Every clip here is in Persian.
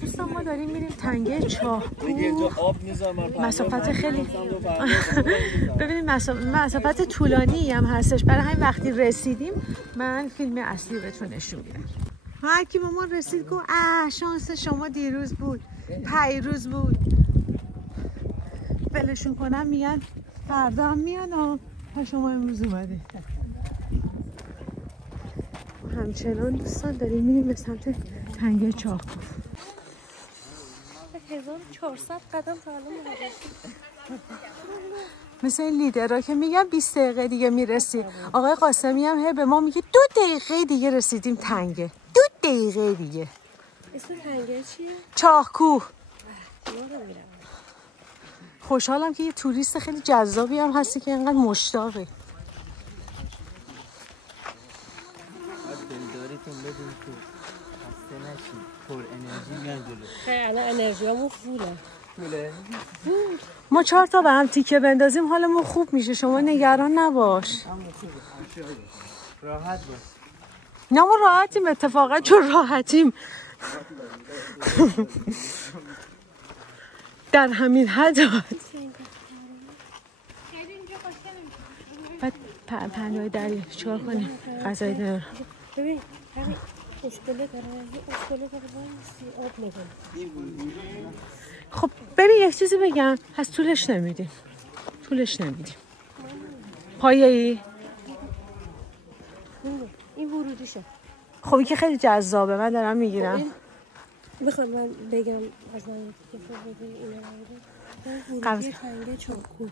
دوستان ما داریم میریم تنگه چاهکو. مسافت خیلی ببینید مسافت طولانی هم هستش، برای همین وقتی رسیدیم من فیلم اصلی بهتون نشون میدم. هر کی به ما رسید گفت شانس شما دیروز بود، پیروز بود. بلشون کنم میگن فردا هم میان و شما امروز اومده. همچنان دوستان داریم میریم به سمت تنگه چاهکو. 1400 قدم تا الان مثل این لیدرها که میگن 20 دقیقه دیگه میرسی. آقای قاسمی هم به ما میگه 2 دقیقه دیگه رسیدیم تنگه. 2 دقیقه دیگه. اسم تنگه چیه؟ چاهکو. خوشحالم که یه توریست خیلی جذابی هم هستی که اینقدر مشتاقه. دلداریتون بدون تو خسته نشین، پر انرژی میان جلو. خیلی انرژیامون فوله. ما 4 تا به هم تیکه بندازیم حالمون خوب میشه، شما نگران نباش. راحت باش. نه ما راحتیم، اتفاقا چون راحتیم در همین حدات. بعد پهنای دریا چیکار کنیم؟ غذای دارم. ببین همین اسکله داره، یه اسکله داره آب نگم. خب ببین یک چیزی بگم، از طولش نمیدیم. پایه ای؟ این ورودیشه. خب این که خیلی جذابه، من دارم میگیرم. بخوام من بگم از من که ببین اینا رو ورودی تنگه چاهکو.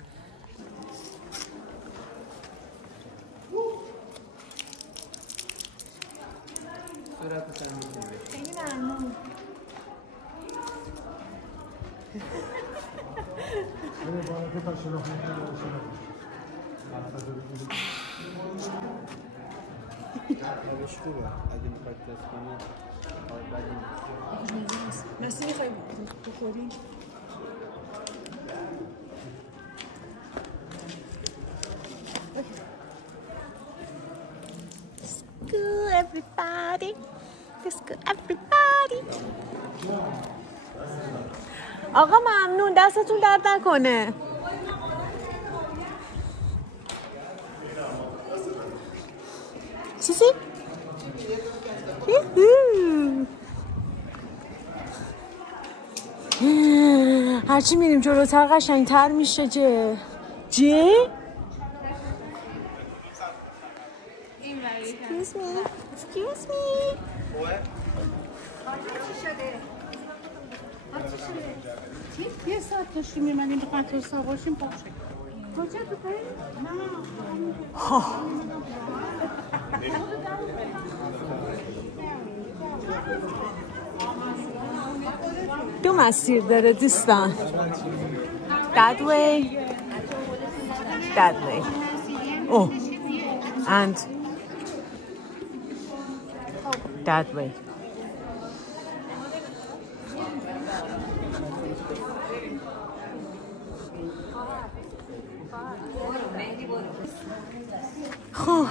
خیلی ممنون. مسی میخوایی بخوریم؟ Let's go everybody. آقا ممنون، دستتون درد نکنه. چیزی؟ هرچی میریم جلوتر قشنگتر میشه. Excuse me. یه ساعت داشتیم میمانیم به قطار سوارشیم باشه. کجا تو پایی؟ دو مسیر داره دوستان. That way. Oh, and that way. خب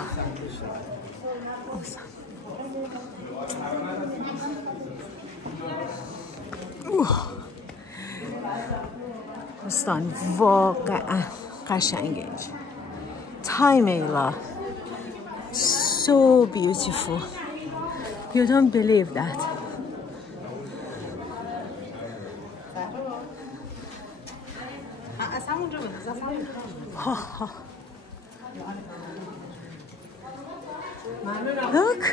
دوستان واقعا قشنگه. Taimela, so beautiful. You don't believe that. Look.